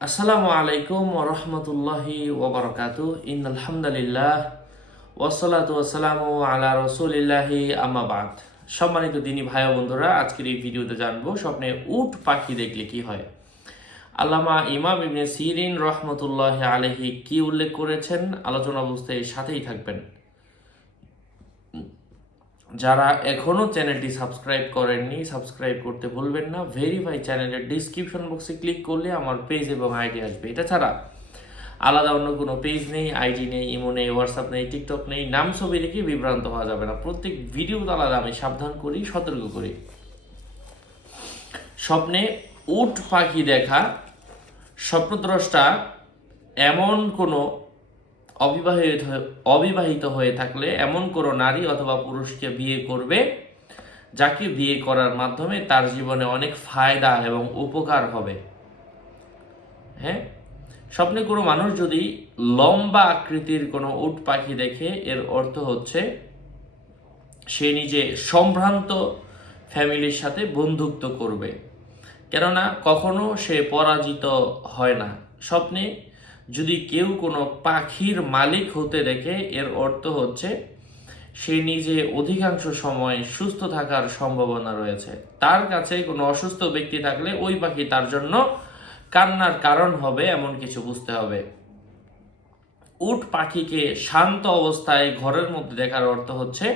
আসসালামু আলাইকুম ওয়া রাহমাতুল্লাহি ওয়া বারাকাতুহু ইন্নাল হামদুলিল্লাহ ওয়াসসালাতু ওয়াসসালামু আলা রাসূলিল্লাহি আম্মা বাদ। সম্মানিত দিনী ভাই ও বন্ধুরা, আজকের এই ভিডিওতে জানবো স্বপ্নে উট পাখি দেখলে কি হয়। আল্লামা ইমাম ইবনে সিরিন রহমতুল্লাহি আলাইহি কি উল্লেখ করেছেন, আলোচনা বুঝতে সাথেই থাকবেন। যারা এখনও চ্যানেলটি সাবস্ক্রাইব করেননি, সাবস্ক্রাইব করতে ভুলবেন না। ভেরিফাই চ্যানেলের ডিসক্রিপশন বক্সে ক্লিক করলে আমার পেজ এবং আইডি আসবে। এটা ছাড়া আলাদা অন্য কোনো পেজ নেই, আইডি নেই, ইমো নেই, হোয়াটসঅ্যাপ নেই, টিকটক নেই। নাম ছবি রেখে বিভ্রান্ত হওয়া যাবে না। প্রত্যেক ভিডিওতে আলাদা আমি সাবধান করি, সতর্ক করি। স্বপ্নে উট পাখি দেখা, স্বপ্নদ্রষ্টা এমন কোনো অবিবাহিত হয়ে থাকলে এমন কোনো নারী অথবা পুরুষকে বিয়ে করবে যাকে বিয়ে করার মাধ্যমে তার জীবনে অনেক ফায়দা এবং উপকার হবে। হ্যাঁ, স্বপ্নে কোনো মানুষ যদি লম্বা আকৃতির কোনো উট পাখি দেখে, এর অর্থ হচ্ছে সে নিজে সম্ভ্রান্ত ফ্যামিলির সাথে বন্ধুত্ব করবে, কেননা কখনো সে পরাজিত হয় না। স্বপ্নে যদি কেউ কোনো পাখির মালিক হতে দেখে, এর অর্থ হচ্ছে সে নিজে অধিকাংশ সময় সুস্থ থাকার সম্ভাবনা রয়েছে। তার কাছে কোনো অসুস্থ ব্যক্তি থাকলে ওই পাখি তার জন্য কান্নার কারণ হবে, এমন কিছু বুঝতে হবে। উট পাখিকে শান্ত অবস্থায় ঘরের মধ্যে দেখার অর্থ হচ্ছে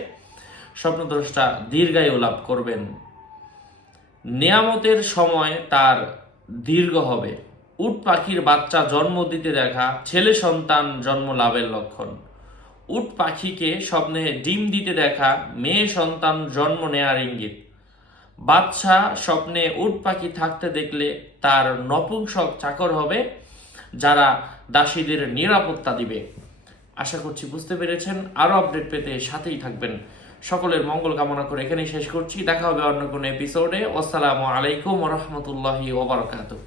স্বপ্নদ্রষ্টা দীর্ঘায়ু লাভ করবেন, নিয়ামতের সময় তার দীর্ঘ হবে। উট পাখির বাচ্চা জন্ম দিতে দেখা ছেলে সন্তান জন্ম লাভের লক্ষণ। উট পাখিকে স্বপ্নে ডিম দিতে দেখা মেয়ে সন্তান জন্ম নেয়ার ইঙ্গিত। বাদশা স্বপ্নে উট পাখি থাকতে দেখলে তার নপুংসক চাকর হবে, যারা দাসীদের নিরাপত্তা দিবে। আশা করছি বুঝতে পেরেছেন। আরও আপডেট পেতে সাথেই থাকবেন। সকলের মঙ্গল কামনা করে এখানেই শেষ করছি। দেখা হবে অন্য কোনো এপিসোডে। আসসালামু আলাইকুম ওয়া রাহমাতুল্লাহি ওয়া বারাকাতুহু।